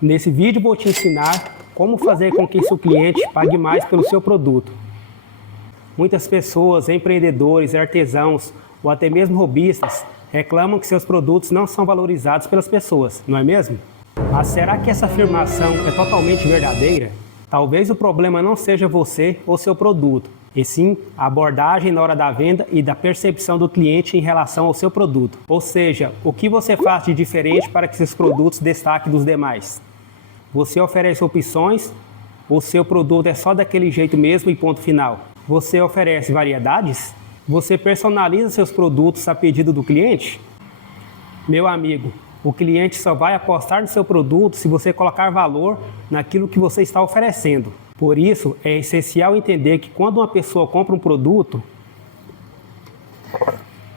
Nesse vídeo vou te ensinar como fazer com que seu cliente pague mais pelo seu produto. Muitas pessoas, empreendedores, artesãos ou até mesmo hobbyistas reclamam que seus produtos não são valorizados pelas pessoas, não é mesmo? Mas será que essa afirmação é totalmente verdadeira? Talvez o problema não seja você ou seu produto, e sim a abordagem na hora da venda e da percepção do cliente em relação ao seu produto. Ou seja, o que você faz de diferente para que seus produtos destaquem dos demais? Você oferece opções ou seu produto é só daquele jeito mesmo e ponto final? Você oferece variedades? Você personaliza seus produtos a pedido do cliente? Meu amigo, o cliente só vai apostar no seu produto se você colocar valor naquilo que você está oferecendo. Por isso, é essencial entender que quando uma pessoa compra um produto,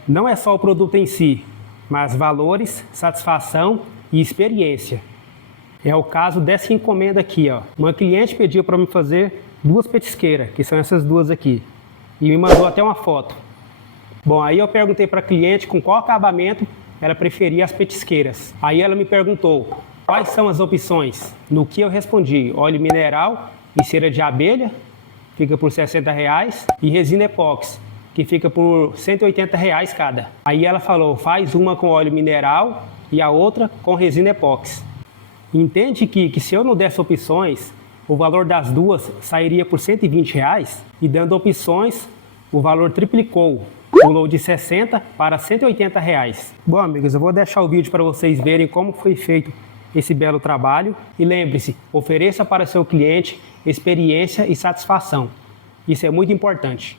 não é só o produto em si, mas valores, satisfação e experiência. É o caso dessa encomenda aqui, ó. Uma cliente pediu para me fazer 2 petisqueiras, que são essas 2 aqui, e me mandou até uma foto. Bom, aí eu perguntei para a cliente com qual acabamento ela preferia as petisqueiras. Aí ela me perguntou quais são as opções. No que eu respondi, óleo mineral e cera de abelha, fica por R$60, e resina epóxi, que fica por R$180 cada. Aí ela falou, faz uma com óleo mineral e a outra com resina epóxi. Entende que se eu não desse opções, o valor das duas sairia por R$120, e dando opções, o valor triplicou, pulou de R$60 para R$180. Bom, amigos, eu vou deixar o vídeo para vocês verem como foi feito esse belo trabalho. E lembre-se, ofereça para seu cliente experiência e satisfação. Isso é muito importante.